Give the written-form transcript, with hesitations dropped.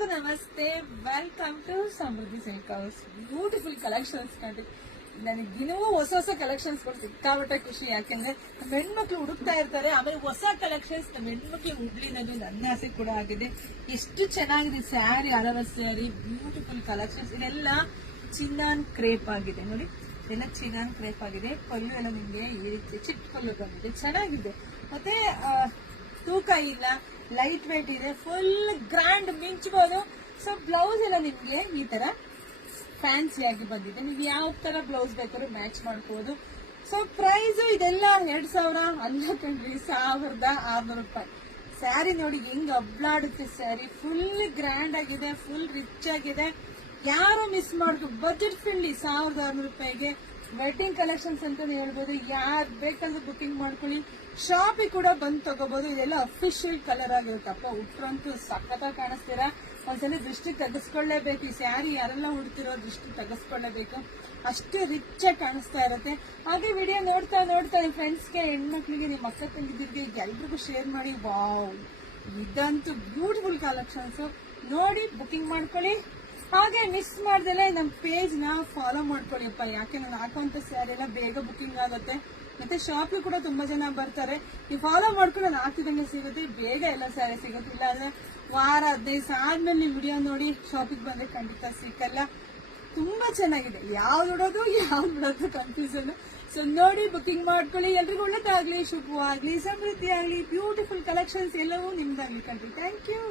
ನಮಸ್ತೆ, welcome to Samruddhi silk house. Beautiful collections ಕಂಡು ನನಗೆ ದಿನವೂ ಹೊಸ ಹೊಸ ಕಲೆಕ್ಷನ್ಸ್ ಸಿಕ್ಕಾಬಿಟ್ಟೆ ಖುಷಿ. ಯಾಕೆಂದ್ರೆ ನಮ್ಮ ಹೆಣ್ಮಕ್ಳು ಹುಡುಕ್ತಾ ಇರ್ತಾರೆ, ಆಮೇಲೆ ಹೊಸ ಕಲೆಕ್ಷನ್ಸ್ ನಮ್ಮ ಹೆಣ್ಮಕ್ಳು ಹುಡ್ಲಿನದು ನನ್ನ ಆಸೆ ಕೂಡ ಆಗಿದೆ. ಎಷ್ಟು ಚೆನ್ನಾಗಿದೆ ಸ್ಯಾರಿ, ಅಳವ ಸ್ಯಾರಿ, ಬ್ಯೂಟಿಫುಲ್ ಕಲೆಕ್ಷನ್ಸ್. ಇದೆಲ್ಲ ಚಿನ್ನಾನ್ ಕ್ರೇಪ್ ಆಗಿದೆ ನೋಡಿ, ಇದೆಲ್ಲ ಚಿನ್ನಾನ್ ಕ್ರೇಪ್ ಆಗಿದೆ. ಪಲ್ಲು ಎಲ್ಲ ನಿಮ್ಗೆ ಈ ರೀತಿ ಚಿಕ್ಕ ಪಲ್ಲು ಬಂದಿದೆ, ಚೆನ್ನಾಗಿದೆ. ಮತ್ತೆ ತೂಕ ಇಲ್ಲ, ಲೈಟ್ ವೇಟ್ ಇದೆ, ಫುಲ್ ಗ್ರ್ಯಾಂಡ್ ಮಿಂಚಬಹುದು. ಸೊ ಬ್ಲೌಸ್ ಎಲ್ಲ ನಿಮ್ಗೆ ಈ ತರ ಫ್ಯಾನ್ಸಿ ಆಗಿ ಬಂದಿದೆ. ನೀವು ಯಾವ ತರ ಬ್ಲೌಸ್ ಬೇಕಾದ್ರೂ ಮ್ಯಾಚ್ ಮಾಡ್ಕೋಬಹುದು. ಸೊ ಪ್ರೈಸ್ ಇದೆಲ್ಲ 2000 ಅಲ್ಲ ಕಣ್ರಿ, 1600 ರೂಪಾಯಿ. ಸ್ಯಾರಿ ನೋಡಿ ಹೆಂಗ್ ಅಬ್ಲಾಡುತ್ತೆ ಸ್ಯಾರಿ, ಫುಲ್ ಗ್ರ್ಯಾಂಡ್ ಆಗಿದೆ, ಫುಲ್ ರಿಚ್ ಆಗಿದೆ. ಯಾರು ಮಿಸ್ ಮಾಡ್ಕೊ, ಬಜೆಟ್ ಫ್ರೆಂಡ್ಲಿ 1600 ರೂಪಾಯಿಗೆ ವೆಡ್ಡಿಂಗ್ ಕಲೆಕ್ಷನ್ಸ್ ಅಂತ ಹೇಳ್ಬೋದು. ಯಾರು ಬೇಕಾದ್ರೂ ಬುಕಿಂಗ್ ಮಾಡ್ಕೊಳ್ಳಿ, ಶಾಪಿಗೆ ಕೂಡ ಬಂದು ತಗೋಬಹುದು. ಇದೆಲ್ಲ ಅಫಿಷಿಯಲ್ ಕಲರ್ ಆಗಿರುತ್ತಪ್ಪ. ಉಟ್ರಂತೂ ಸಖತ್ತಾಗಿ ಕಾಣಿಸ್ತೀರಾ. ಒಂದ್ಸಲ ದೃಷ್ಟಿ ತೆಗೆಸ್ಕೊಳ್ಳೇಬೇಕು. ಈ ಸ್ಯಾರಿ ಯಾರೆಲ್ಲ ಉಡ್ತಿರೋ ದೃಷ್ಟಿ ತೆಗೆಸ್ಕೊಳ್ಳೇಬೇಕು, ಅಷ್ಟೇ ರಿಚ್ ಆಗಿ ಕಾಣಿಸ್ತಾ ಇರುತ್ತೆ. ಹಾಗೆ ವಿಡಿಯೋ ನೋಡ್ತಾ ನೋಡ್ತಾ ನಿಮ್ ಫ್ರೆಂಡ್ಸ್ಗೆ, ಹೆಣ್ಮಕ್ಳಿಗೆ, ನಿಮ್ಮ ಅಕ್ಕ ತಂಗಿದಿರಿಗೆ ಎಲ್ರಿಗೂ ಶೇರ್ ಮಾಡಿ. ವಾವ್, ಇದಂತೂ ಬ್ಯೂಟಿಫುಲ್ ಕಲೆಕ್ಷನ್ಸ್. ನೋಡಿ ಬುಕಿಂಗ್ ಮಾಡ್ಕೊಳ್ಳಿ. ಹಾಗೆ ಮಿಸ್ ಮಾಡ್ದಲೆ ನಮ್ಮ ಪೇಜ್ ನ ಫಾಲೋ ಮಾಡ್ಕೊಳ್ಳಿಪ್ಪ. ಯಾಕೆ ನಾನು ಹಾಕುವಂತ ಸ್ಯಾರಿ ಎಲ್ಲ ಬೇಗ ಬುಕಿಂಗ್ ಆಗುತ್ತೆ. ಮತ್ತೆ ಶಾಪ್ ಕೂಡ ತುಂಬಾ ಜನ ಬರ್ತಾರೆ. ನೀವು ಫಾಲೋ ಮಾಡ್ಕೊಂಡು ನಾನು ಹಾಕಿದಂಗೆ ಸಿಗುತ್ತೆ, ಬೇಗ ಎಲ್ಲ ಸ್ಯಾರಿ ಸಿಗುತ್ತೆ. ಇಲ್ಲಾಂದ್ರೆ ವಾರ 15 ದಿವಸ ಆದ್ಮೇಲೆ ನೀವು ವಿಡಿಯೋ ನೋಡಿ ಶಾಪಿಗೆ ಬಂದ್ರೆ ಖಂಡಿತ ಸಿಕ್ಕಲ್ಲ. ತುಂಬಾ ಚೆನ್ನಾಗಿದೆ, ಯಾವ್ದು ನೋಡೋದು ಯಾವ್ದು ಬಿಡೋದು ಕನ್ಫ್ಯೂಷನ್. ಸೊ ನೋಡಿ ಬುಕಿಂಗ್ ಮಾಡ್ಕೊಳ್ಳಿ. ಎಲ್ರಿಗೂ ಒಳ್ಳೇದಾಗ್ಲಿ, ಶುಭವಾಗ್ಲಿ, ಸಮೃದ್ಧಿ ಆಗ್ಲಿ, ಬ್ಯೂಟಿಫುಲ್ ಕಲೆಕ್ಷನ್ಸ್ ಎಲ್ಲವೂ ನಿಮ್ದಾಗ್ಲಿ ಕಣ್ರಿ. Thank you.